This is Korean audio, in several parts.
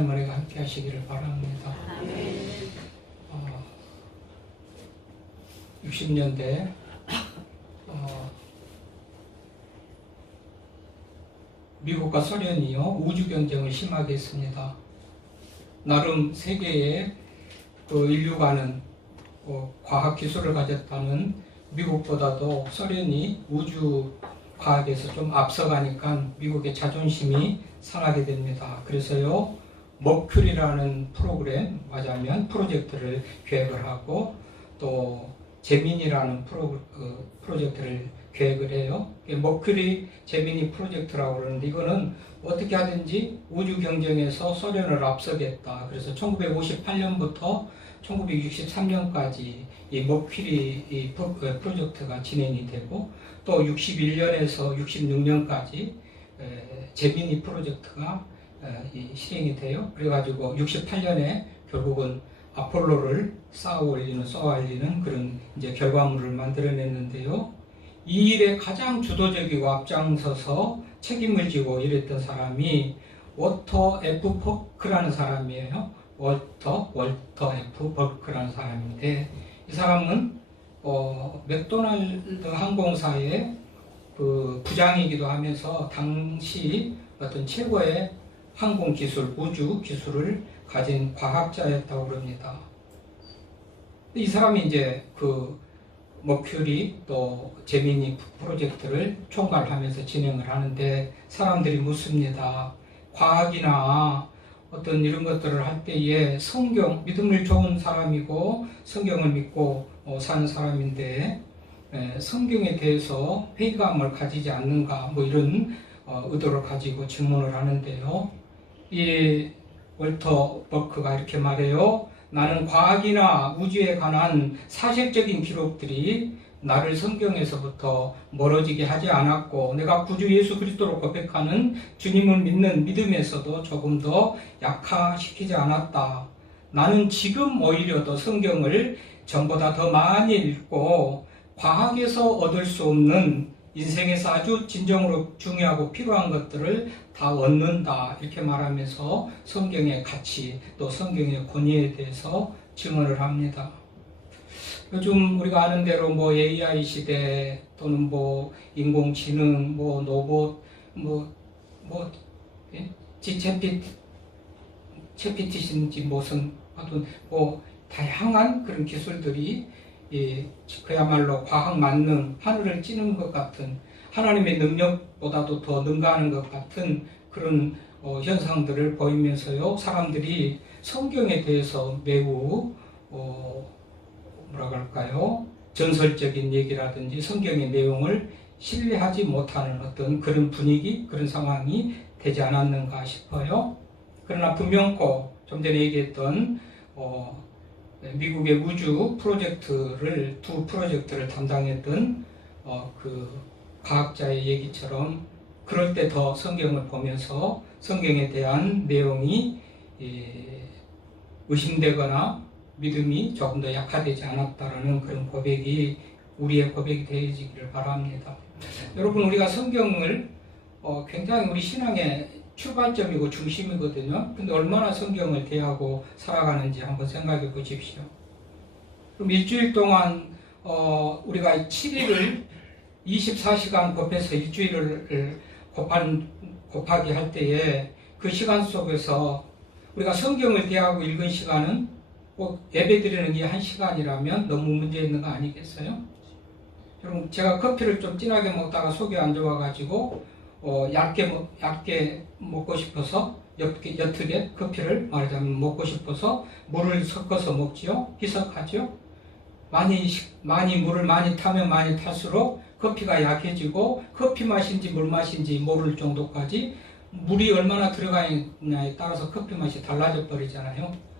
하나님 은혜가 함께 하시기를 바랍니다. 60년대 미국과 소련이요 우주 경쟁을 심하게 했습니다. 나름 세계의 그 인류가는 과학 기술을 가졌다는 미국보다도 소련이 우주 과학에서 좀 앞서가니까 미국의 자존심이 상하게 됩니다. 그래서요 머큐리라는 프로그램 맞으면 프로젝트를 계획을 하고 또 제민이라는 프로젝트를 계획을 해요. 머큐리 제미니 프로젝트라고 그러는데 이거는 어떻게 하든지 우주 경쟁에서 소련을 앞서겠다. 그래서 1958년부터 1963년까지 이 머큐리 프로젝트가 진행이 되고 또 61년에서 66년까지 제미니 프로젝트가 실행이 돼요. 그래가지고 68년에 결국은 아폴로를 쏘아 올리는 그런 이제 결과물을 만들어냈는데요. 이 일에 가장 주도적이고 앞장서서 책임을 지고 일했던 사람이 워터 F 버크라는 사람이에요. 월터 F 버크라는 사람인데 이 사람은 맥도날드 항공사의 그 부장이기도 하면서 당시 어떤 최고의 항공 기술, 우주 기술을 가진 과학자였다고 그럽니다. 이 사람이 이제 그 머큐리 또 제미니 프로젝트를 총괄하면서 진행을 하는데 사람들이 묻습니다. 과학이나 어떤 이런 것들을 할 때에 성경, 믿음을 좋은 사람이고 성경을 믿고 사는 사람인데 성경에 대해서 회의감을 가지지 않는가 뭐 이런 의도를 가지고 질문을 하는데요. 이 월터 버크가 이렇게 말해요. 나는 과학이나 우주에 관한 사실적인 기록들이 나를 성경에서부터 멀어지게 하지 않았고 내가 구주 예수 그리스도로 고백하는 주님을 믿는 믿음에서도 조금 더 약화시키지 않았다. 나는 지금 오히려 더 성경을 전보다 더 많이 읽고 과학에서 얻을 수 없는 인생에서 아주 진정으로 중요하고 필요한 것들을 다 얻는다 이렇게 말하면서 성경의 가치 또 성경의 권위에 대해서 증언을 합니다. 요즘 우리가 아는 대로 뭐 AI 시대 또는 뭐 인공지능 뭐 로봇 GPT인지 무슨 하여튼 뭐 다양한 그런 기술들이 그야말로 과학 만능, 하늘을 찌는 것 같은 하나님의 능력보다도 더 능가하는 것 같은 그런 현상들을 보이면서요 사람들이 성경에 대해서 매우 뭐라고 할까요? 전설적인 얘기라든지 성경의 내용을 신뢰하지 못하는 어떤 그런 분위기, 그런 상황이 되지 않았는가 싶어요. 그러나 분명코 좀 전에 얘기했던 미국의 우주 프로젝트를 두 프로젝트를 담당했던 그 과학자의 얘기처럼 그럴 때 더 성경을 보면서 성경에 대한 내용이 의심되거나 믿음이 조금 더 약화되지 않았다라는 그런 고백이 우리의 고백이 되어지기를 바랍니다. 여러분 우리가 성경을 굉장히 우리 신앙의 출발점이고 중심이거든요. 근데 얼마나 성경을 대하고 살아가는지 한번 생각해 보십시오. 그럼 일주일 동안 우리가 7일을 24시간 곱해서 일주일을 곱하기 할 때에 그 시간 속에서 우리가 성경을 대하고 읽은 시간은 꼭 예배 드리는 게 1시간이라면 너무 문제 있는 거 아니겠어요? 여러분 제가 커피를 좀 진하게 먹다가 속이 안 좋아가지고 얇게 먹고 싶어서 옅게 커피를 말하자면 먹고 싶어서 물을 섞어서 먹지요. 희석하죠. 많이 물을 많이 타면 많이 탈수록 커피가 약해지고 커피 맛인지 물 맛인지 모를 정도까지 물이 얼마나 들어가 있냐에 따라서 커피 맛이 달라져 버리잖아요.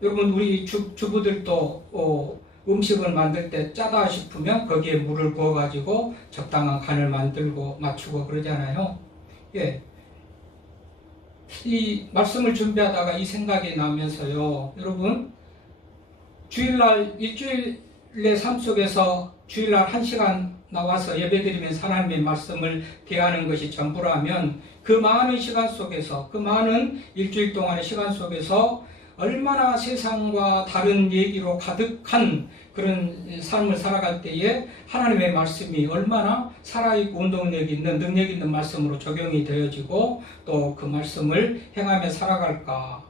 여러분 우리 주부들도 음식을 만들 때 짜다 싶으면 거기에 물을 부어 가지고 적당한 간을 만들고 맞추고 그러잖아요. 예. 이 말씀을 준비하다가 이 생각이 나면서요. 여러분 주일날 일주일의 삶 속에서 주일날 1시간 나와서 예배드리면서 하나님의 말씀을 대하는 것이 전부라면 그 많은 시간 속에서, 그 많은 일주일 동안의 시간 속에서 얼마나 세상과 다른 얘기로 가득한 그런 삶을 살아갈 때에 하나님의 말씀이 얼마나 살아있고 운동력 있는, 능력 있는 말씀으로 적용이 되어지고 또 그 말씀을 행하며 살아갈까.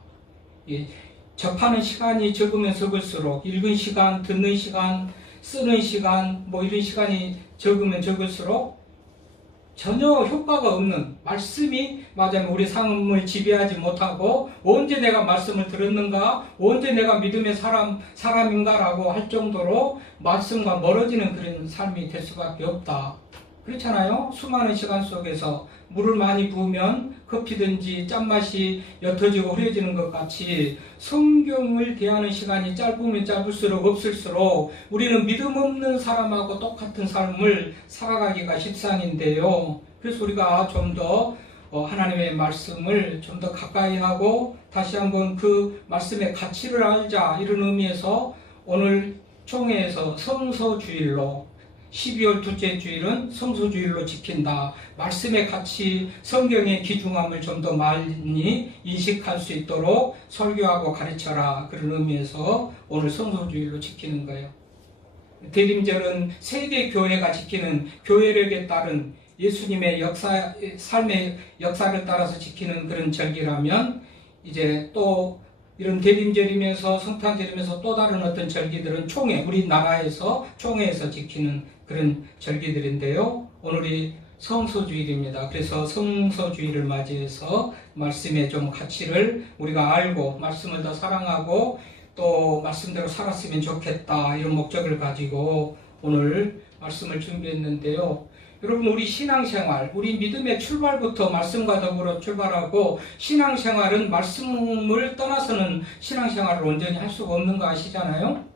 접하는 시간이 적으면 적을수록, 읽은 시간, 듣는 시간, 쓰는 시간, 이런 시간이 적으면 적을수록 전혀 효과가 없는, 말씀이 맞으면 우리 삶을 지배하지 못하고 언제 내가 말씀을 들었는가, 언제 내가 믿음의 사람인가라고 할 정도로 말씀과 멀어지는 그런 삶이 될 수밖에 없다. 그렇잖아요. 수많은 시간 속에서 물을 많이 부으면 커피든지 짠맛이 옅어지고 흐려지는 것 같이 성경을 대하는 시간이 짧으면 짧을수록 없을수록 우리는 믿음 없는 사람하고 똑같은 삶을 살아가기가 십상인데요. 그래서 우리가 좀 더 하나님의 말씀을 좀 더 가까이 하고 다시 한번 그 말씀의 가치를 알자, 이런 의미에서 오늘 총회에서 성서주일로, 12월 둘째 주일은 성서주일로 지킨다. 말씀의 가치, 성경의 귀중함을 좀 더 많이 인식할 수 있도록 설교하고 가르쳐라. 그런 의미에서 오늘 성서주일로 지키는 거예요. 대림절은 세계 교회가 지키는 교회력에 따른 예수님의 삶의 역사를 따라서 지키는 그런 절기라면, 이제 또 이런 대림절이면서 성탄절이면서 또 다른 어떤 절기들은 총회, 우리나라에서 총회에서 지키는 그런 절기들인데요. 오늘이 성서주일입니다. 그래서 성서주일을 맞이해서 말씀의 좀 가치를 우리가 알고 말씀을 더 사랑하고 또 말씀대로 살았으면 좋겠다, 이런 목적을 가지고 오늘 말씀을 준비했는데요. 여러분, 우리 신앙생활, 우리 믿음의 출발부터 말씀과 더불어 출발하고, 신앙생활은 말씀을 떠나서는 신앙생활을 온전히 할 수가 없는 거 아시잖아요?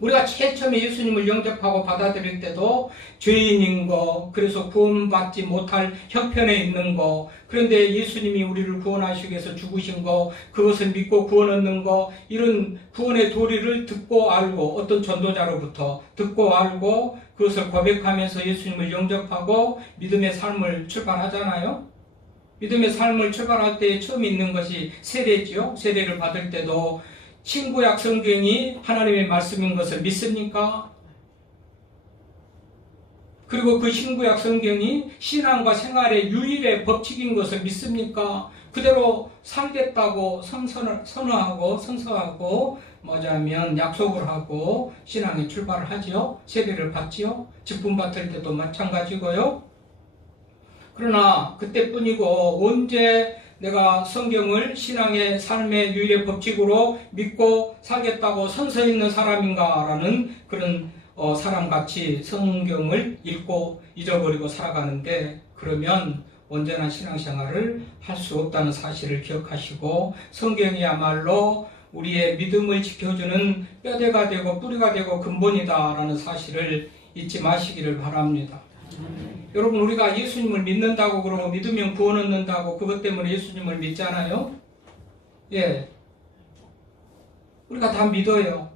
우리가 제일 처음에 예수님을 영접하고 받아들일 때도 죄인인 거, 그래서 구원받지 못할 형편에 있는 거, 그런데 예수님이 우리를 구원하시기 위해서 죽으신 거, 그것을 믿고 구원 얻는 거, 이런 구원의 도리를 듣고 알고, 어떤 전도자로부터 듣고 알고 그것을 고백하면서 예수님을 영접하고 믿음의 삶을 출발하잖아요. 믿음의 삶을 출발할 때 처음 있는 것이 세례지요. 세례를 받을 때도 신구약 성경이 하나님의 말씀인 것을 믿습니까? 그리고 그 신구약 성경이 신앙과 생활의 유일의 법칙인 것을 믿습니까? 그대로 살겠다고 선서하고 뭐냐면 약속을 하고 신앙에 출발을 하지요. 세례를 받지요. 직분 받을 때도 마찬가지고요. 그러나 그때뿐이고, 언제 내가 성경을 신앙의 삶의 유일의 법칙으로 믿고 살겠다고 선서 있는 사람인가라는 그런 사람같이 성경을 읽고 잊어버리고 살아가는데, 그러면 온전한 신앙생활을 할 수 없다는 사실을 기억하시고, 성경이야말로 우리의 믿음을 지켜주는 뼈대가 되고 뿌리가 되고 근본이다라는 사실을 잊지 마시기를 바랍니다. 여러분, 우리가 예수님을 믿는다고 그러고 믿으면 구원 얻는다고 그것 때문에 예수님을 믿잖아요. 예, 우리가 다 믿어요.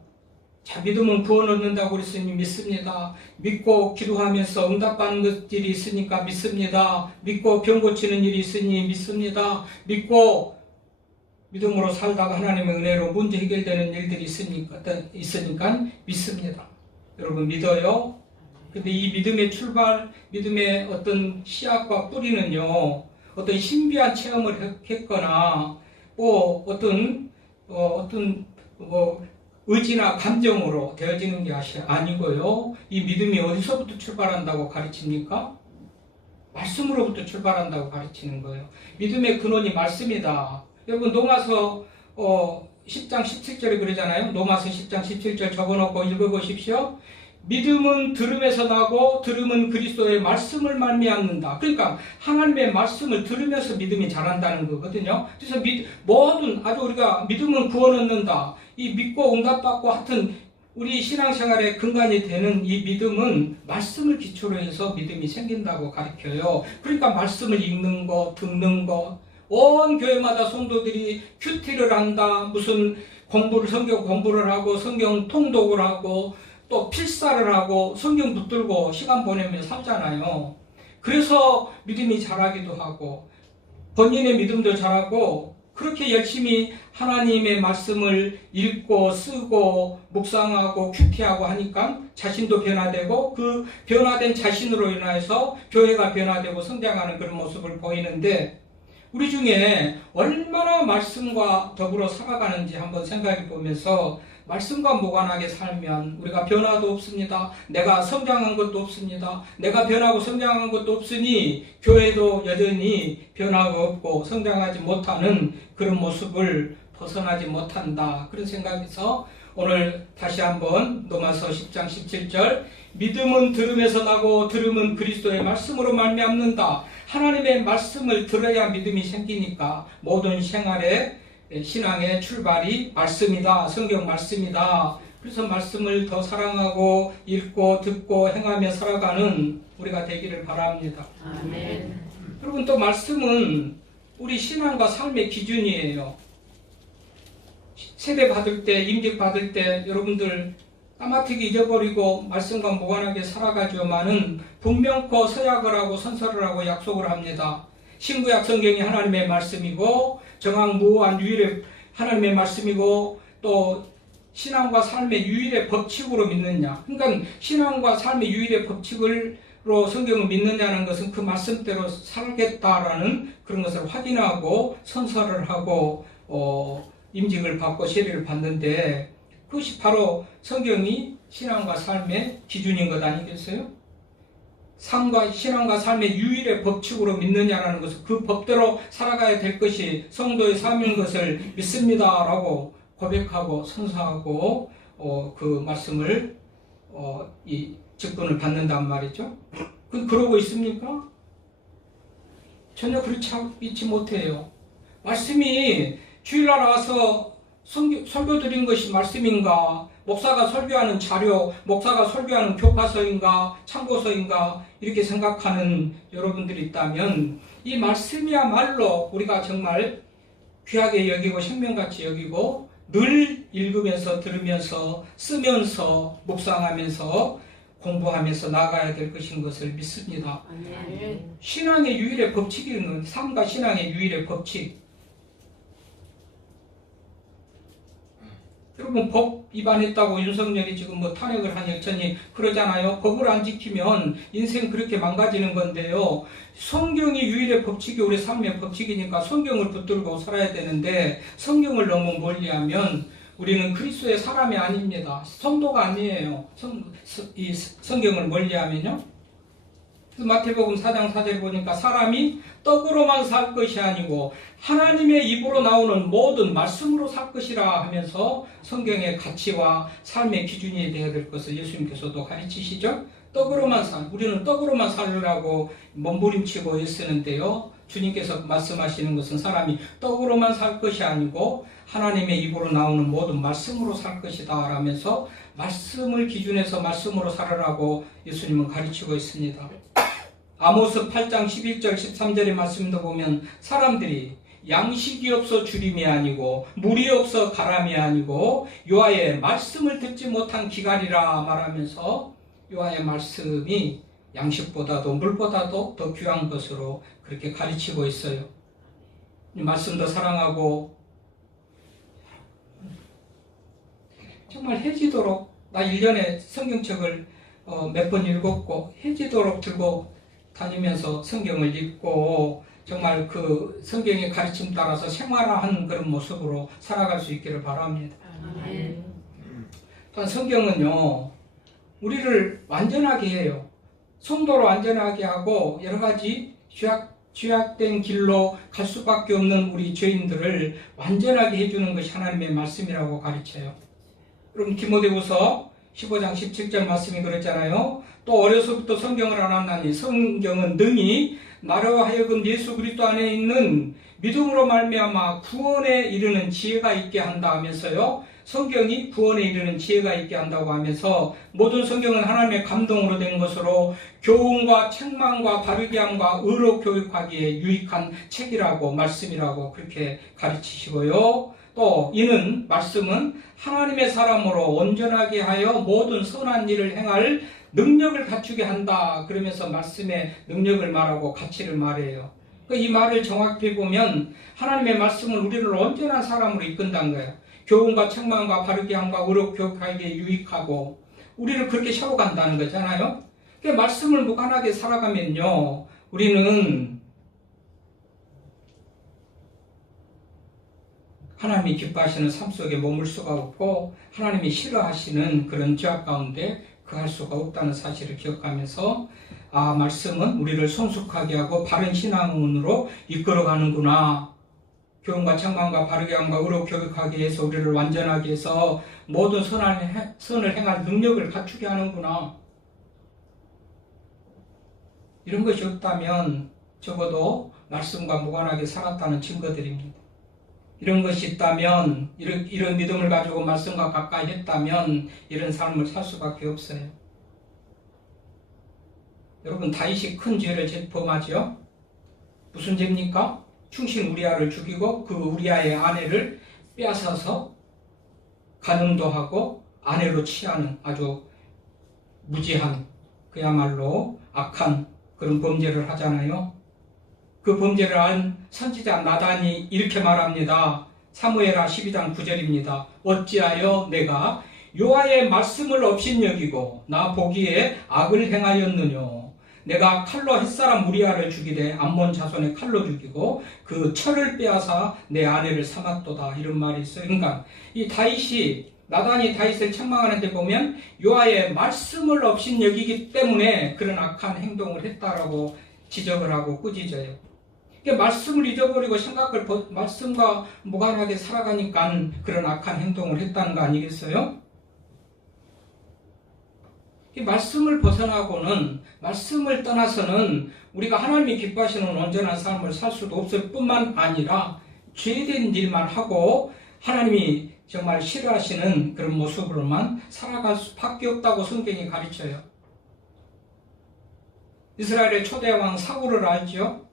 자, 믿으면 구원 얻는다고 그랬으니 믿습니다. 믿고 기도하면서 응답받는 것들이 있으니까 믿습니다. 믿고 병 고치는 일이 있으니 믿습니다. 믿고 믿음으로 살다가 하나님의 은혜로 문제 해결되는 일들이 있으니까 믿습니다. 여러분, 믿어요. 근데 이 믿음의 출발, 믿음의 어떤 씨앗과 뿌리는요, 어떤 신비한 체험을 했거나, 어떤 의지나 감정으로 되어지는 게 아니고요. 이 믿음이 어디서부터 출발한다고 가르칩니까? 말씀으로부터 출발한다고 가르치는 거예요. 믿음의 근원이 말씀이다. 여러분, 로마서 10장 17절에 그러잖아요. 로마서 10장 17절 적어놓고 읽어보십시오. 믿음은 들음에서 나고 들음은 그리스도의 말씀을 말미암는다. 그러니까 하나님의 말씀을 들으면서 믿음이 자란다는 거거든요. 그래서 아주 우리가 믿음은 구원 얻는다. 이 믿고 응답받고 하여튼 우리 신앙생활의 근간이 되는 이 믿음은 말씀을 기초로 해서 믿음이 생긴다고 가르쳐요. 그러니까 말씀을 읽는 거, 듣는 거, 온 교회마다 성도들이 큐티를 한다. 무슨 성경 공부를 하고 성경 통독을 하고 또 필사를 하고 성경 붙들고 시간 보내며 살잖아요. 그래서 믿음이 자라기도 하고, 본인의 믿음도 자라고 그렇게 열심히 하나님의 말씀을 읽고 쓰고 묵상하고 큐티하고 하니까 자신도 변화되고 그 변화된 자신으로 인해서 교회가 변화되고 성장하는 그런 모습을 보이는데, 우리 중에 얼마나 말씀과 더불어 살아가는지 한번 생각해 보면서 말씀과 무관하게 살면 우리가 변화도 없습니다. 내가 성장한 것도 없습니다. 내가 변하고 성장한 것도 없으니 교회도 여전히 변화가 없고 성장하지 못하는 그런 모습을 벗어나지 못한다. 그런 생각에서 오늘 다시 한번 로마서 10장 17절, 믿음은 들음에서 나고 들음은 그리스도의 말씀으로 말미암는다. 하나님의 말씀을 들어야 믿음이 생기니까 모든 생활에 신앙의 출발이 말씀이다. 성경 말씀이다. 그래서 말씀을 더 사랑하고 읽고 듣고 행하며 살아가는 우리가 되기를 바랍니다. 아멘. 여러분, 또 말씀은 우리 신앙과 삶의 기준이에요. 세례 받을 때, 임직 받을 때 여러분들 까마득히 잊어버리고 말씀과 무관하게 살아가지만은 분명코 서약을 하고 선서를 하고 약속을 합니다. 신구약 성경이 하나님의 말씀이고 정황무한 유일의 하나님의 말씀이고, 또 신앙과 삶의 유일의 법칙으로 믿느냐. 그러니까 신앙과 삶의 유일의 법칙으로 성경을 믿느냐는 것은 그 말씀대로 살겠다라는 그런 것을 확인하고 선서를 하고 임직을 받고 세례를 받는데, 그것이 바로 성경이 신앙과 삶의 기준인 것 아니겠어요? 신앙과 삶의 유일의 법칙으로 믿느냐라는 것은 그 법대로 살아가야 될 것이 성도의 삶인 것을 믿습니다라고 고백하고 선서하고 그 말씀을 이 직분을 받는단 말이죠. 그러고 있습니까? 전혀 그렇지 믿지 못해요. 말씀이 주일날 와서 설교 드린 것이 말씀인가? 목사가 설교하는 자료, 목사가 설교하는 교과서인가, 참고서인가, 이렇게 생각하는 여러분들이 있다면 이 말씀이야말로 우리가 정말 귀하게 여기고 생명같이 여기고 늘 읽으면서 들으면서 쓰면서 묵상하면서 공부하면서 나가야 될 것인 것을 믿습니다. 신앙의 유일의 법칙이는 삶과 신앙의 유일의 법칙. 여러분, 법 위반했다고 윤석열이 지금 탄핵을 한 여전히 그러잖아요. 법을 안 지키면 인생 그렇게 망가지는 건데요. 성경이 유일의 법칙이 우리 삶의 법칙이니까 성경을 붙들고 살아야 되는데, 성경을 너무 멀리하면 우리는 그리스도의 사람이 아닙니다. 성도가 아니에요. 이 성경을 멀리하면요. 마태복음 4장 4절에 보니까 사람이 떡으로만 살 것이 아니고 하나님의 입으로 나오는 모든 말씀으로 살 것이라 하면서 성경의 가치와 삶의 기준이 되어야 될 것을 예수님께서도 가르치시죠. 우리는 떡으로만 살으라고 몸부림치고 애쓰는데요. 주님께서 말씀하시는 것은 사람이 떡으로만 살 것이 아니고 하나님의 입으로 나오는 모든 말씀으로 살 것이다 라면서 말씀을 기준해서 말씀으로 살으라고 예수님은 가르치고 있습니다. 아모스 8장 11절 13절의 말씀도 보면 사람들이 양식이 없어 주림이 아니고 물이 없어 가람이 아니고 여호와의 말씀을 듣지 못한 기갈이라 말하면서 여호와의 말씀이 양식보다도 물보다도 더 귀한 것으로 그렇게 가르치고 있어요. 이 말씀도 사랑하고 정말 해지도록, 나 1년에 성경책을 몇 번 읽었고 해지도록 들고 다니면서 성경을 읽고 정말 그 성경의 가르침 따라서 생활하는 그런 모습으로 살아갈 수 있기를 바랍니다. 또한 성경은요, 우리를 완전하게 해요. 성도로 완전하게 하고 여러 가지 죄악된 길로 갈 수밖에 없는 우리 죄인들을 완전하게 해주는 것이 하나님의 말씀이라고 가르쳐요. 여러분, 디모데후서 15장 17절 말씀이 그랬잖아요. 또 어려서부터 성경을 알았나니 성경은 능히 나로 하여금 예수 그리스도 안에 있는 믿음으로 말미암아 구원에 이르는 지혜가 있게 한다 하면서요. 성경이 구원에 이르는 지혜가 있게 한다고 하면서 모든 성경은 하나님의 감동으로 된 것으로 교훈과 책망과 바르게 함과 의로 교육하기에 유익한 책이라고 말씀이라고 그렇게 가르치시고요. 또 이는 말씀은 하나님의 사람으로 온전하게 하여 모든 선한 일을 행할 능력을 갖추게 한다. 그러면서 말씀의 능력을 말하고 가치를 말해요. 이 말을 정확히 보면 하나님의 말씀은 우리를 온전한 사람으로 이끈다는 거예요. 교훈과 책망과 바르게 함과 의롭 교육하기에 유익하고 우리를 그렇게 세워간다는 거잖아요. 그 말씀을 무관하게 살아가면요, 우리는 하나님이 기뻐하시는 삶 속에 머물 수가 없고 하나님이 싫어하시는 그런 죄악 가운데 거할 수가 없다는 사실을 기억하면서 말씀은 우리를 성숙하게 하고 바른 신앙으로 이끌어가는구나. 교훈과 책망과 바르게 함과 의로 교육하게 해서 우리를 완전하게 해서 모든 선을 행할 능력을 갖추게 하는구나. 이런 것이 없다면 적어도 말씀과 무관하게 살았다는 증거들입니다. 이런 것이 있다면, 이런 믿음을 가지고 말씀과 가까이 했다면 이런 삶을 살 수밖에 없어요. 여러분, 다윗이 큰 죄를 범하죠. 무슨 죄입니까? 충신 우리아를 죽이고 그 우리아의 아내를 빼앗아서 간음도 하고 아내로 취하는 아주 무지한, 그야말로 악한 그런 범죄를 하잖아요. 그 범죄를 안 선지자 나단이 이렇게 말합니다. 사무엘하 12장 9절입니다. 어찌하여 내가 여호와의 말씀을 업신여기고 나 보기에 악을 행하였느뇨. 내가 칼로 햇사람 우리아를 죽이되 암몬 자손의 칼로 죽이고 그 철을 빼앗아 내 아내를 삼았도다. 이런 말이 있어요. 그러니까 이 다윗이, 나단이 다윗을 책망하는데 보면 여호와의 말씀을 업신여기기 때문에 그런 악한 행동을 했다라고 지적을 하고 꾸짖어요. 말씀을 잊어버리고 말씀과 무관하게 살아가니까 그런 악한 행동을 했다는 거 아니겠어요? 이 말씀을 벗어나고는, 말씀을 떠나서는 우리가 하나님이 기뻐하시는 온전한 삶을 살 수도 없을 뿐만 아니라 죄된 일만 하고 하나님이 정말 싫어하시는 그런 모습으로만 살아갈 수밖에 없다고 성경이 가르쳐요. 이스라엘의 초대 왕 사울을 알죠?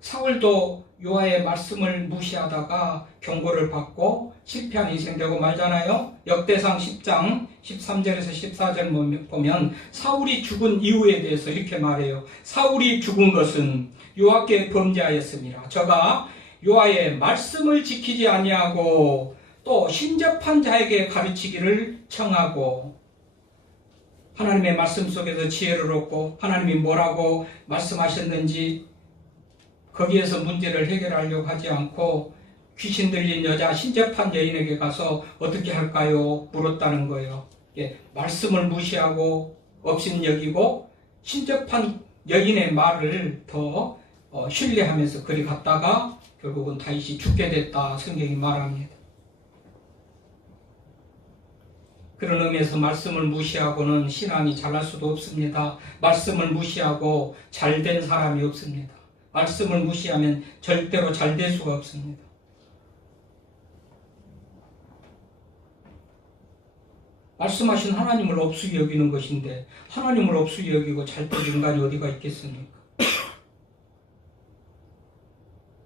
사울도 여호와의 말씀을 무시하다가 경고를 받고 실패한 인생 되고 말잖아요. 역대상 10장 13절에서 14절 보면 사울이 죽은 이유에 대해서 이렇게 말해요. 사울이 죽은 것은 여호와께 범죄하였습니다. 저가 여호와의 말씀을 지키지 아니하고 또 신접한 자에게 가르치기를 청하고, 하나님의 말씀 속에서 지혜를 얻고 하나님이 뭐라고 말씀하셨는지 거기에서 문제를 해결하려고 하지 않고 귀신 들린 여자 신접한 여인에게 가서 어떻게 할까요? 물었다는 거예요. 말씀을 무시하고 업신여기고 신접한 여인의 말을 더 신뢰하면서 그리 갔다가 결국은 다윗이 죽게 됐다, 성경이 말합니다. 그런 의미에서 말씀을 무시하고는 신앙이 잘할 수도 없습니다. 말씀을 무시하고 잘된 사람이 없습니다. 말씀을 무시하면 절대로 잘 될 수가 없습니다. 말씀하신 하나님을 업수히 여기는 것인데 하나님을 업수히 여기고 잘 될 인간이 어디가 있겠습니까?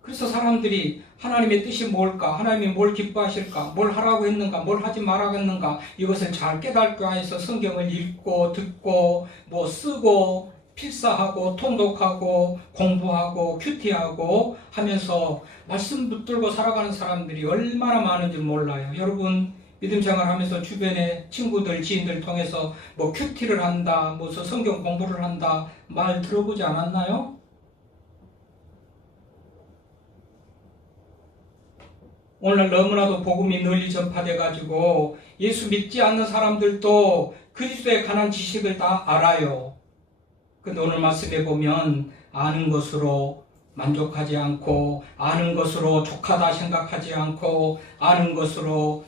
그래서 사람들이 하나님의 뜻이 뭘까? 하나님이 뭘 기뻐하실까? 뭘 하라고 했는가? 뭘 하지 말라고 했는가? 이것을 잘 깨달고 해서 성경을 읽고 듣고 쓰고 필사하고 통독하고 공부하고 큐티하고 하면서 말씀 붙들고 살아가는 사람들이 얼마나 많은지 몰라요. 여러분, 믿음 생활하면서 주변에 친구들, 지인들 통해서 큐티를 한다, 무슨 성경 공부를 한다 말 들어보지 않았나요? 오늘 너무나도 복음이 널리 전파돼가지고 예수 믿지 않는 사람들도 그리스도에 관한 지식을 다 알아요. 근데 오늘 말씀에 보면 아는 것으로 만족하지 않고, 아는 것으로 족하다 생각하지 않고, 아는 것으로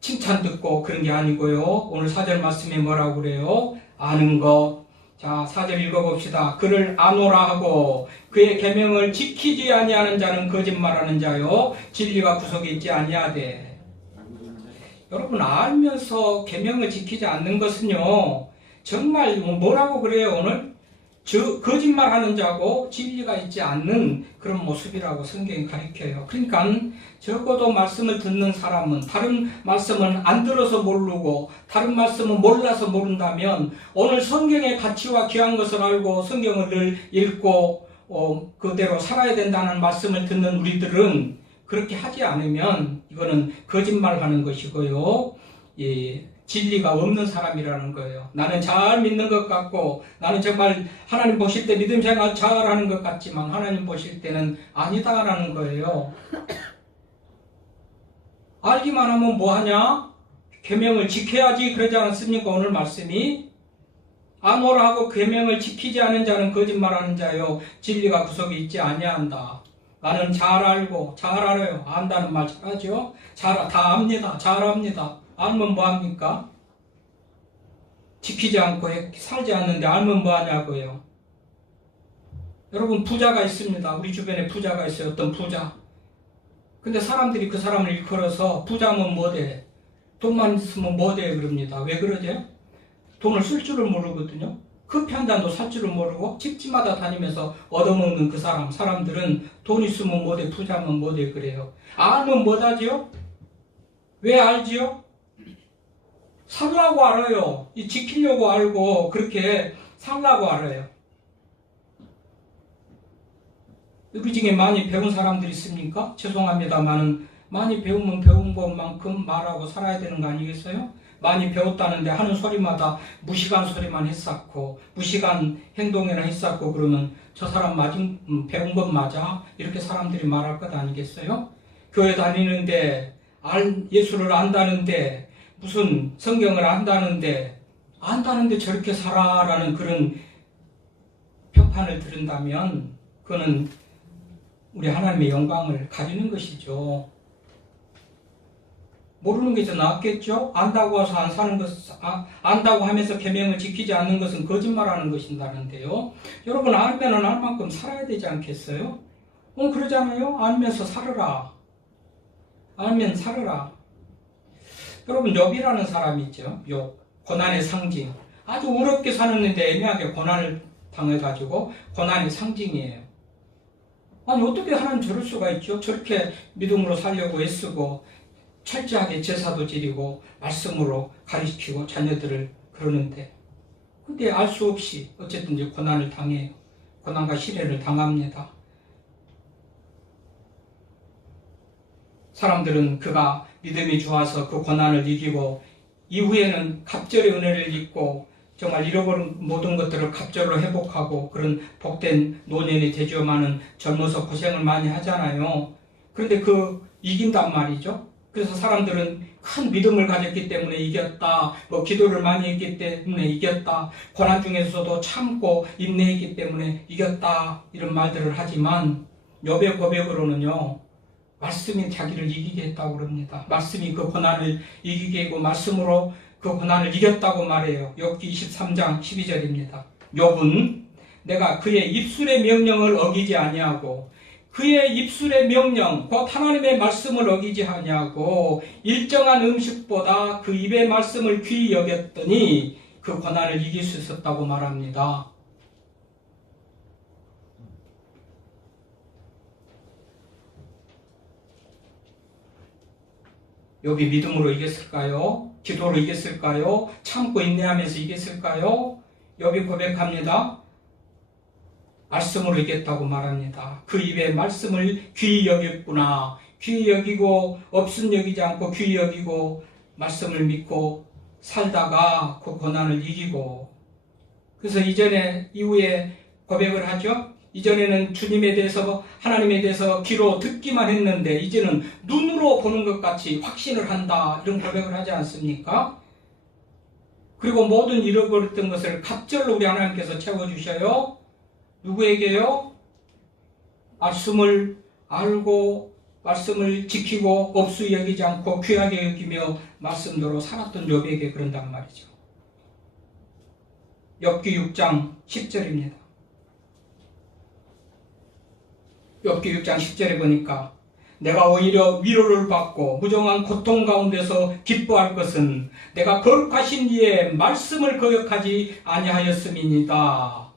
칭찬 듣고 그런 게 아니고요. 오늘 4절 말씀에 뭐라고 그래요? 아는 것. 자, 4절 읽어봅시다. 그를 아노라 하고 그의 계명을 지키지 아니하는 자는 거짓말하는 자요 진리가 구속에 있지 아니하되. 여러분, 알면서 계명을 지키지 않는 것은요, 정말 뭐라고 그래요? 오늘 거짓말하는 자고 진리가 있지 않는 그런 모습이라고 성경이 가르쳐요. 그러니까 적어도 말씀을 듣는 사람은 다른 말씀은 안 들어서 모르고 다른 말씀은 몰라서 모른다면 오늘 성경의 가치와 귀한 것을 알고 성경을 늘 읽고 그대로 살아야 된다는 말씀을 듣는 우리들은 그렇게 하지 않으면 이거는 거짓말하는 것이고요. 진리가 없는 사람이라는 거예요. 나는 잘 믿는 것 같고 나는 정말 하나님 보실 때 믿음 생활 잘하는 것 같지만 하나님 보실 때는 아니다라는 거예요. 알기만 하면 뭐하냐? 계명을 지켜야지 그러지 않습니까? 오늘 말씀이 아노라 하고 계명을 지키지 않은 자는 거짓말하는 자요 진리가 구속에 있지 아니한다. 나는 잘 알고 잘 알아요. 안다는 말 잘하죠. 다 압니다. 잘 압니다. 알면 뭐합니까? 지키지 않고 살지 않는데 알면 뭐하냐고요. 여러분 부자가 있습니다. 우리 주변에 부자가 있어요. 어떤 부자. 근데 사람들이 그 사람을 일컬어서 부자면 뭐돼? 돈만 있으면 뭐돼? 그럽니다. 왜 그러죠? 돈을 쓸 줄을 모르거든요. 커피 한 잔도 살 줄을 모르고 집집마다 다니면서 얻어먹는 그 사람들은 돈 있으면 뭐돼? 부자면 뭐돼? 그래요. 알면 뭐다지요? 왜 알지요? 살라고 알아요. 지키려고 알고 그렇게 살라고 알아요. 우리 중에 많이 배운 사람들이 있습니까? 죄송합니다만은 많이 배우면 배운 것만큼 말하고 살아야 되는 거 아니겠어요? 많이 배웠다는데 하는 소리마다 무식한 소리만 했었고 무식한 행동이나 했었고 그러면 저 사람 배운 것 맞아? 이렇게 사람들이 말할 것 아니겠어요? 교회 다니는데 예수를 안다는데 무슨 성경을 안다는데 저렇게 살아라는 그런 평판을 들은다면 그거는 우리 하나님의 영광을 가리는 것이죠. 모르는 게 더 낫겠죠? 안다고 해서 안 사는 것, 안다고 하면서 계명을 지키지 않는 것은 거짓말하는 것인다는데요. 여러분 알면은 알 만큼 살아야 되지 않겠어요? 그러잖아요. 알면서 살아라. 알면 살아라. 여러분 욥이라는 사람이 있죠. 욥, 고난의 상징. 아주 어렵게 사는데 애매하게 고난을 당해가지고 고난의 상징이에요. 아니 어떻게 하나님 저럴 수가 있죠? 저렇게 믿음으로 살려고 애쓰고 철저하게 제사도 지리고 말씀으로 가르치고 자녀들을 그러는데 근데 알 수 없이 어쨌든 이제 고난을 당해요. 고난과 시련을 당합니다. 사람들은 그가 믿음이 좋아서 그 고난을 이기고 이후에는 갑절의 은혜를 입고 정말 잃어버린 모든 것들을 갑절로 회복하고 그런 복된 노년이 되지만은 젊어서 고생을 많이 하잖아요. 그런데 이긴단 말이죠. 그래서 사람들은 큰 믿음을 가졌기 때문에 이겼다. 기도를 많이 했기 때문에 이겼다. 고난 중에서도 참고 인내했기 때문에 이겼다. 이런 말들을 하지만 욥의 고백으로는요. 말씀이 자기를 이기게 했다고 그럽니다. 말씀이 그 고난을 이기게 하고 말씀으로 그 고난을 이겼다고 말해요. 욥기 23장 12절입니다. 욥은 내가 그의 입술의 명령을 어기지 아니하고 그의 입술의 명령, 곧 하나님의 말씀을 어기지 아니하고 일정한 음식보다 그 입의 말씀을 귀히 여겼더니 그 고난을 이길 수 있었다고 말합니다. 욥이 믿음으로 이겼을까요? 기도로 이겼을까요? 참고 인내하면서 이겼을까요? 욥이 고백합니다. 말씀으로 이겼다고 말합니다. 그 입에 말씀을 귀히 여겼구나. 귀히 여기고 없음 여기지 않고 귀히 여기고 말씀을 믿고 살다가 그 고난을 이기고 그래서 이후에 고백을 하죠. 이전에는 주님에 대해서 하나님에 대해서 귀로 듣기만 했는데 이제는 눈으로 보는 것 같이 확신을 한다. 이런 고백을 하지 않습니까? 그리고 모든 잃어버렸던 것을 갑절로 우리 하나님께서 채워주셔요. 누구에게요? 말씀을 알고 말씀을 지키고 없수 여기지 않고 귀하게 여기며 말씀대로 살았던 욥에게 그런단 말이죠. 욥기 6장 10절입니다. 욥기 6장 10절에 보니까 내가 오히려 위로를 받고 무정한 고통 가운데서 기뻐할 것은 내가 거룩하신 이의 말씀을 거역하지 아니하였음이니이다.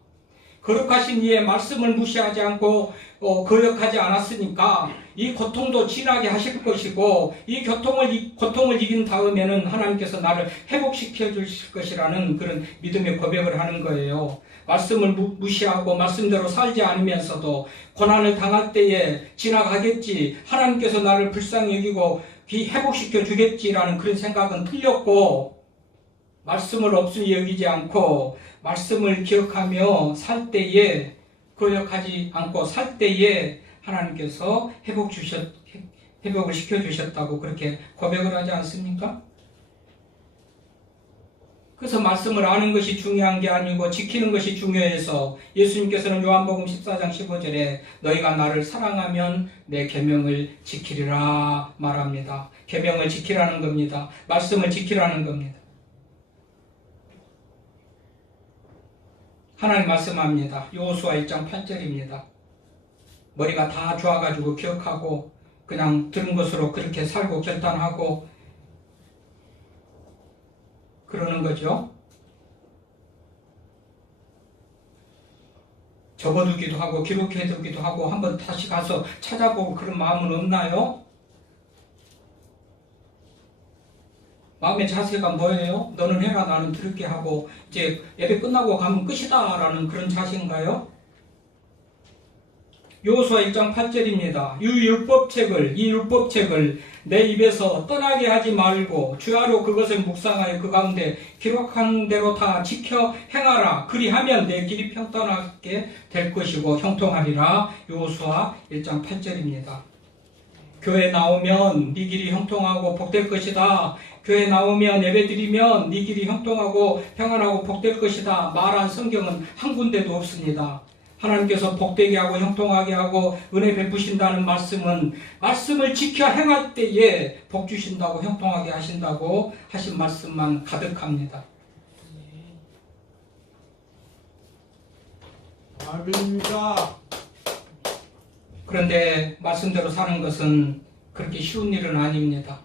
거룩하신 이의 말씀을 무시하지 않고 거역하지 않았으니까 이 고통도 지나게 하실 것이고 이 고통을 이긴 다음에는 하나님께서 나를 회복시켜 주실 것이라는 그런 믿음의 고백을 하는 거예요. 말씀을 무시하고 말씀대로 살지 않으면서도 고난을 당할 때에 지나가겠지, 하나님께서 나를 불쌍히 여기고 회복시켜 주겠지라는 그런 생각은 틀렸고, 말씀을 없으니 여기지 않고 말씀을 기억하며 살 때에, 거역하지 않고 살 때에 하나님께서 회복을 시켜주셨다고 그렇게 고백을 하지 않습니까? 그래서 말씀을 아는 것이 중요한 게 아니고 지키는 것이 중요해서 예수님께서는 요한복음 14장 15절에 너희가 나를 사랑하면 내 계명을 지키리라 말합니다. 계명을 지키라는 겁니다. 말씀을 지키라는 겁니다. 하나님 말씀합니다. 여호수아 1장 8절입니다. 머리가 다 좋아가지고 기억하고 그냥 들은 것으로 그렇게 살고 결단하고 그러는 거죠. 적어두기도 하고 기록해두기도 하고 한번 다시 가서 찾아보고 그런 마음은 없나요? 마음의 자세가 뭐예요? 너는 해라 나는 들을게 하고 이제 예배 끝나고 가면 끝이다 라는 그런 자세인가요? 여호수아 1장 8절입니다. 이 율법책을 내 입에서 떠나게 하지 말고 주야로 그것을 묵상하여 그 가운데 기록한 대로 다 지켜 행하라. 그리하면 내 길이 평탄하게 될 것이고 형통하리라. 여호수아 1장 8절입니다. 교회 나오면 네 길이 형통하고 복될 것이다. 교회 나오면 예배드리면 네 길이 형통하고 평안하고 복될 것이다 말한 성경은 한 군데도 없습니다. 하나님께서 복되게 하고 형통하게 하고 은혜 베푸신다는 말씀은 말씀을 지켜 행할 때에 복 주신다고 형통하게 하신다고 하신 말씀만 가득합니다. 아멘입니다. 그런데 말씀대로 사는 것은 그렇게 쉬운 일은 아닙니다.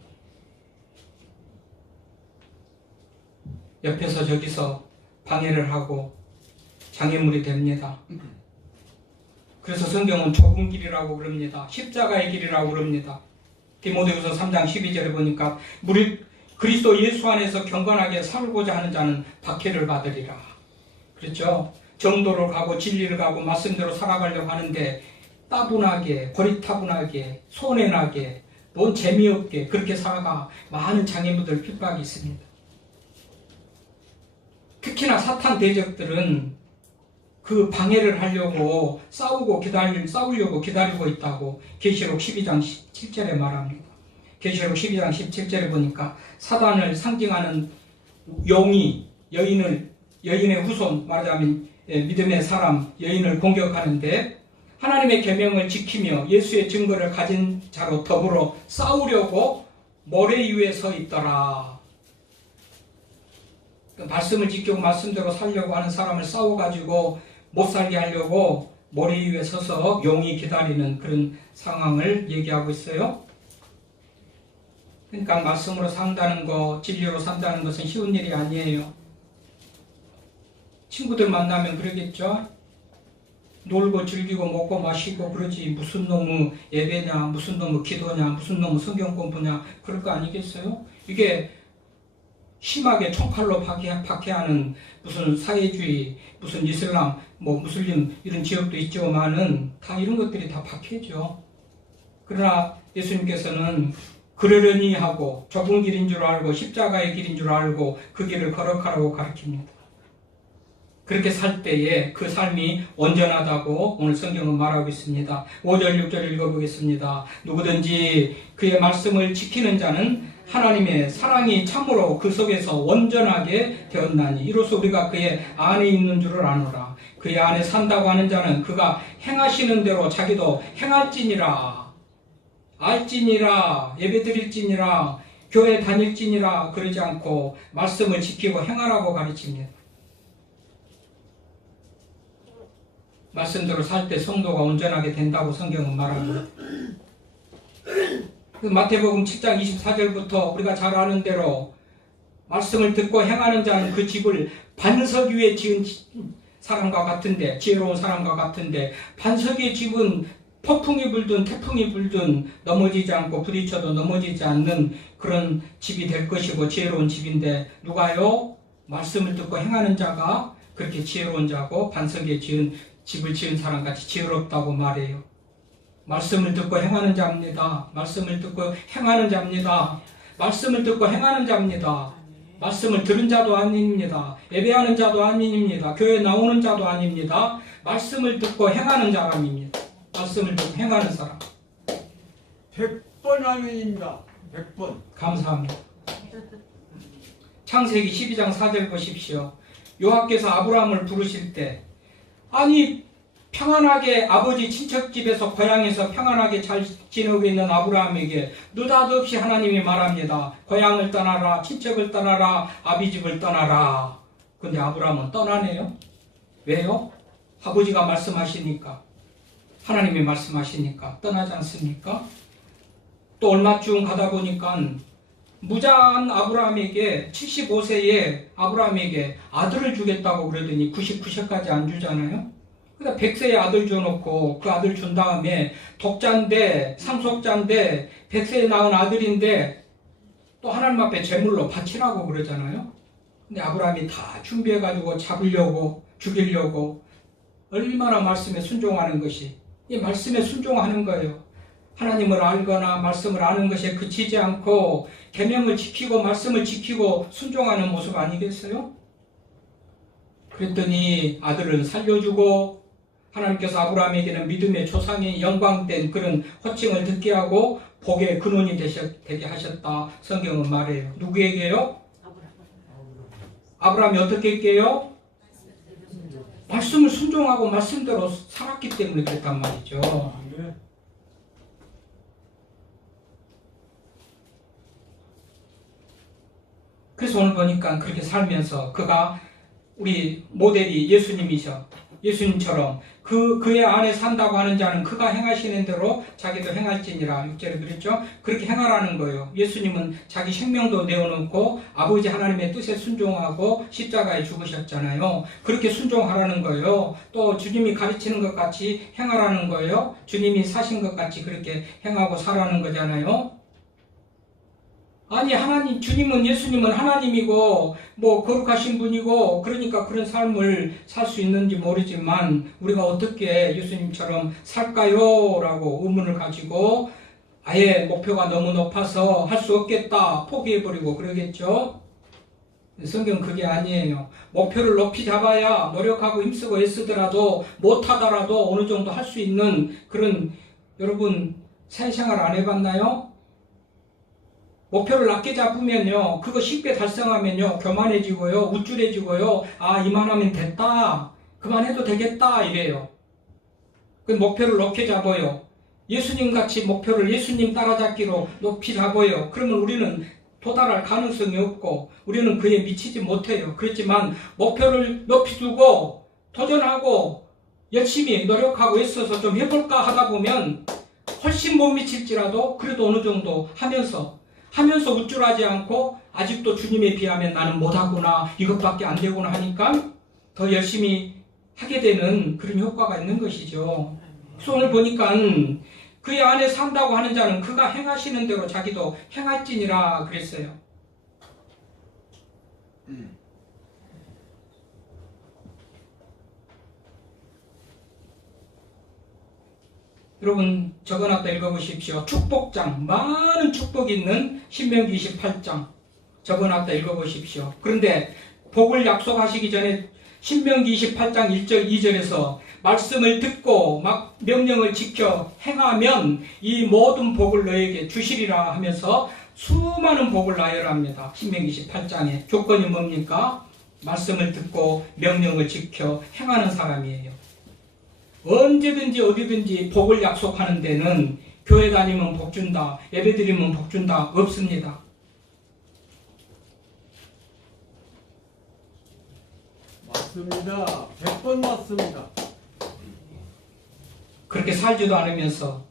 옆에서 저기서 방해를 하고 장애물이 됩니다. 그래서 성경은 좁은 길이라고 그럽니다. 십자가의 길이라고 그럽니다. 디모데후서 3장 12절에 보니까 그리스도 예수 안에서 경건하게 살고자 하는 자는 박해를 받으리라. 그렇죠? 정도를 가고 진리를 가고 말씀대로 살아가려고 하는데 따분하게, 고리타분하게, 손해나게, 뭔 재미없게 그렇게 살아가 많은 장애물들 핍박이 있습니다. 특히나 사탄 대적들은 그 방해를 하려고 싸우려고 기다리고 있다고 계시록 12장 17절에 말합니다. 계시록 12장 17절에 보니까 사단을 상징하는 용이 여인의 후손, 말하자면 믿음의 사람, 여인을 공격하는데 하나님의 계명을 지키며 예수의 증거를 가진 자로 더불어 싸우려고 모래 위에 서 있더라. 말씀을 지키고 말씀대로 살려고 하는 사람을 싸워가지고 못 살게 하려고 모래 위에 서서 용이 기다리는 그런 상황을 얘기하고 있어요. 그러니까 말씀으로 산다는 거, 진리로 산다는 것은 쉬운 일이 아니에요. 친구들 만나면 그러겠죠. 놀고 즐기고 먹고 마시고 그러지 무슨 놈의 예배냐, 무슨 놈의 기도냐, 무슨 놈의 성경 공부냐 그럴 거 아니겠어요? 이게 심하게 총칼로 박해하는 무슨 사회주의, 무슨 이슬람, 무슬림 이런 지역도 있지만은 다 이런 것들이 다 박해죠. 그러나 예수님께서는 그러려니 하고 좁은 길인 줄 알고 십자가의 길인 줄 알고 그 길을 걸어가라고 가르칩니다. 그렇게 살 때에 그 삶이 온전하다고 오늘 성경은 말하고 있습니다. 5절 6절 읽어보겠습니다. 누구든지 그의 말씀을 지키는 자는 하나님의 사랑이 참으로 그 속에서 온전하게 되었나니 이로써 우리가 그의 안에 있는 줄을 아노라. 그의 안에 산다고 하는 자는 그가 행하시는 대로 자기도 행할지니라. 알지니라. 예배드릴지니라. 교회 다닐지니라. 그러지 않고 말씀을 지키고 행하라고 가르칩니다. 말씀대로 살 때 성도가 온전하게 된다고 성경은 말합니다. 마태복음 7장 24절부터 우리가 잘 아는 대로 말씀을 듣고 행하는 자는 그 집을 반석 위에 지은 사람과 같은데, 지혜로운 사람과 같은데, 반석의 집은 폭풍이 불든 태풍이 불든 넘어지지 않고 부딪혀도 넘어지지 않는 그런 집이 될 것이고 지혜로운 집인데, 누가요? 말씀을 듣고 행하는 자가 그렇게 지혜로운 자고 반석에 집을 지은 사람같이 지혜롭다고 말해요. 말씀을 듣고 행하는 자입니다. 말씀을 듣고 행하는 자입니다. 말씀을 듣고 행하는 자입니다. 말씀을 들은 자도 아닙니다. 예배하는 자도 아닙니다. 교회 나오는 자도 아닙니다. 말씀을 듣고 행하는 사람입니다. 말씀을 듣고 행하는 사람. 100번 아멘입니다. 100번. 감사합니다. 창세기 12장 4절 보십시오. 여호와께서 아브라함을 부르실 때, 아니 평안하게 아버지 친척 집에서 고향에서 평안하게 잘 지내고 있는 아브라함에게 느닷없이 하나님이 말합니다. 고향을 떠나라, 친척을 떠나라, 아비집을 떠나라. 근데 아브라함은 떠나네요. 왜요? 아버지가 말씀하시니까, 하나님이 말씀하시니까 떠나지 않습니까? 또 얼마쯤 가다 보니까 무자한 아브라함에게 75세에 아브라함에게 아들을 주겠다고 그러더니 99세까지 안 주잖아요. 그러니까 100세에 아들 줘놓고 그 아들 준 다음에 독자인데 상속자인데 100세에 낳은 아들인데 또 하나님 앞에 제물로 바치라고 그러잖아요. 근데 아브라함이 다 준비해가지고 잡으려고 죽이려고 얼마나 말씀에 순종하는 것이, 이 말씀에 순종하는 거예요. 하나님을 알거나 말씀을 아는 것에 그치지 않고 계명을 지키고 말씀을 지키고 순종하는 모습 아니겠어요? 그랬더니 아들을 살려주고 하나님께서 아브라함에게는 믿음의 조상이 영광된 그런 호칭을 듣게 하고 복의 근원이 되게 하셨다. 성경은 말해요. 누구에게요? 아브라함이 어떻게 했게요? 말씀을 순종하고 말씀대로 살았기 때문에 그랬단 말이죠. 그래서 오늘 보니까 그렇게 살면서 그가 우리 모델이 예수님이셔. 예수님처럼 그의 안에 산다고 하는 자는 그가 행하시는 대로 자기도 행할지니라. 6절에 그랬죠. 그렇게 행하라는 거예요. 예수님은 자기 생명도 내어놓고 아버지 하나님의 뜻에 순종하고 십자가에 죽으셨잖아요. 그렇게 순종하라는 거예요. 또 주님이 가르치는 것 같이 행하라는 거예요. 주님이 사신 것 같이 그렇게 행하고 살라는 거잖아요. 아니 하나님, 주님은, 예수님은 하나님이고 뭐 거룩하신 분이고 그러니까 그런 삶을 살 수 있는지 모르지만 우리가 어떻게 예수님처럼 살까요? 라고 의문을 가지고 아예 목표가 너무 높아서 할 수 없겠다 포기해버리고 그러겠죠. 성경은 그게 아니에요. 목표를 높이 잡아야 노력하고 힘쓰고 애쓰더라도 못하더라도 어느 정도 할 수 있는 그런, 여러분 사회생활 안 해봤나요? 목표를 낮게 잡으면요, 그거 쉽게 달성하면요, 교만해지고요, 우쭐해지고요, 아, 이만하면 됐다, 그만해도 되겠다, 이래요. 그 목표를 높게 잡아요. 예수님 같이 목표를 예수님 따라잡기로 높이 잡아요. 그러면 우리는 도달할 가능성이 없고, 우리는 그에 미치지 못해요. 그렇지만, 목표를 높이 두고, 도전하고, 열심히 노력하고 있어서 좀 해볼까 하다 보면, 훨씬 못 미칠지라도, 그래도 어느 정도 하면서 우쭐하지 않고 아직도 주님에 비하면 나는 못하구나, 이것밖에 안 되구나 하니까 더 열심히 하게 되는 그런 효과가 있는 것이죠. 그래서 오늘 보니까 그의 안에 산다고 하는 자는 그가 행하시는 대로 자기도 행할지니라 그랬어요. 여러분 적어놨다 읽어보십시오. 축복장, 많은 축복이 있는 신명기 28장 적어놨다 읽어보십시오. 그런데 복을 약속하시기 전에 신명기 28장 1절 2절에서 말씀을 듣고 막 명령을 지켜 행하면 이 모든 복을 너에게 주시리라 하면서 수많은 복을 나열합니다. 신명기 28장에 조건이 뭡니까? 말씀을 듣고 명령을 지켜 행하는 사람이에요. 언제든지 어디든지 복을 약속하는 데는 교회 다니면 복 준다, 예배 드리면 복 준다 없습니다. 맞습니다. 100번 맞습니다. 그렇게 살지도 않으면서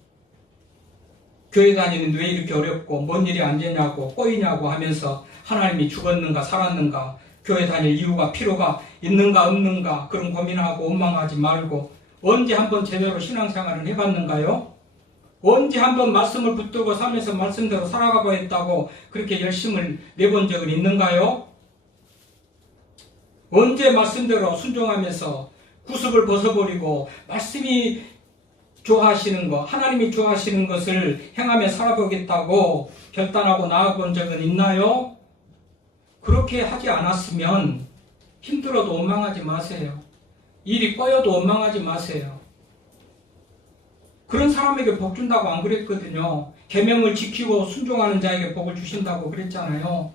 교회 다니는 왜 이렇게 어렵고 뭔 일이 안 되냐고 꼬이냐고 하면서 하나님이 죽었는가 살았는가 교회 다닐 이유가 필요가 있는가 없는가 그런 고민하고 원망하지 말고 언제 한번 제대로 신앙생활을 해봤는가요? 언제 한번 말씀을 붙들고 살면서 말씀대로 살아가고 했다고 그렇게 열심을 내본 적은 있는가요? 언제 말씀대로 순종하면서 구습을 벗어버리고 말씀이 좋아하시는 것, 하나님이 좋아하시는 것을 행하며 살아보겠다고 결단하고 나아본 적은 있나요? 그렇게 하지 않았으면 힘들어도 원망하지 마세요. 일이 꼬여도 원망하지 마세요. 그런 사람에게 복 준다고 안 그랬거든요. 계명을 지키고 순종하는 자에게 복을 주신다고 그랬잖아요.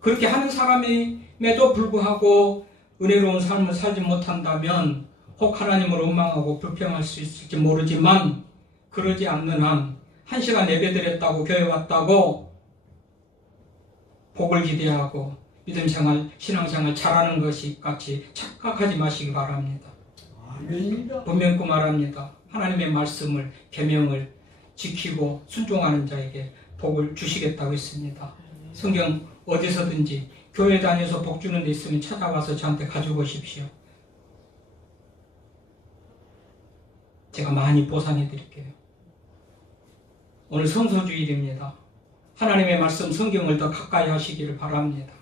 그렇게 하는 사람임에도 불구하고 은혜로운 삶을 살지 못한다면 혹 하나님을 원망하고 불평할 수 있을지 모르지만 그러지 않는 한 1시간 예배드렸다고 교회 왔다고 복을 기대하고 믿음생활, 신앙생활 잘하는 것이 같이 착각하지 마시기 바랍니다. 아멘입니다. 분명히 말합니다. 하나님의 말씀을, 계명을 지키고 순종하는 자에게 복을 주시겠다고 했습니다. 성경 어디서든지 교회 다녀서 복 주는 데 있으면 찾아와서 저한테 가지고 오십시오. 제가 많이 보상해 드릴게요. 오늘 성소주일입니다. 하나님의 말씀 성경을 더 가까이 하시기를 바랍니다.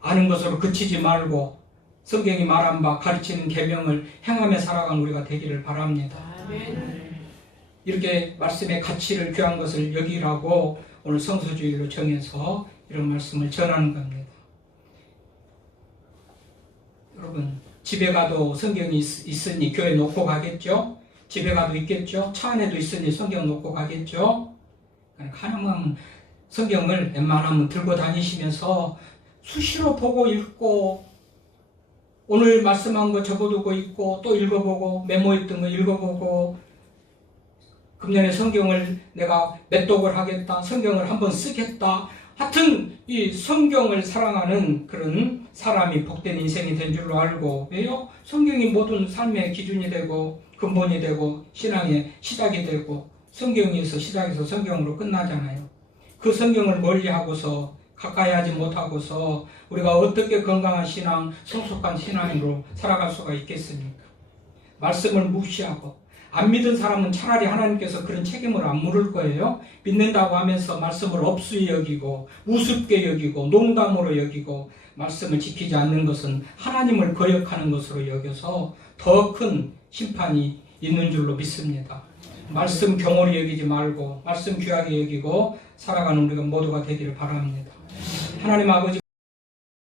아는 것으로 그치지 말고 성경이 말한 바 가르치는 계명을 행하며 살아가는 우리가 되기를 바랍니다. 이렇게 말씀의 가치를 귀한 것을 여기라고 오늘 성소주일로 정해서 이런 말씀을 전하는 겁니다. 여러분 집에 가도 성경이 있으니 교회 놓고 가겠죠? 집에 가도 있겠죠? 차 안에도 있으니 성경 놓고 가겠죠? 가능하면 성경을 웬만하면 들고 다니시면서 수시로 보고 읽고 오늘 말씀한 거 적어두고 있고 또 읽어보고 메모했던 거 읽어보고 금년에 성경을 내가 몇 독을 하겠다, 성경을 한번 쓰겠다. 하여튼 이 성경을 사랑하는 그런 사람이 복된 인생이 된 줄로 알고 왜요? 성경이 모든 삶의 기준이 되고 근본이 되고 신앙의 시작이 되고 성경에서 시작해서 성경으로 끝나잖아요. 그 성경을 멀리하고서 가까이 하지 못하고서 우리가 어떻게 건강한 신앙, 성숙한 신앙으로 살아갈 수가 있겠습니까? 말씀을 무시하고 안 믿은 사람은 차라리 하나님께서 그런 책임을 안 물을 거예요. 믿는다고 하면서 말씀을 업수히 여기고 우습게 여기고 농담으로 여기고 말씀을 지키지 않는 것은 하나님을 거역하는 것으로 여겨서 더 큰 심판이 있는 줄로 믿습니다. 말씀 경홀히 여기지 말고 말씀 귀하게 여기고 살아가는 우리가 모두가 되기를 바랍니다. 하나님 아버지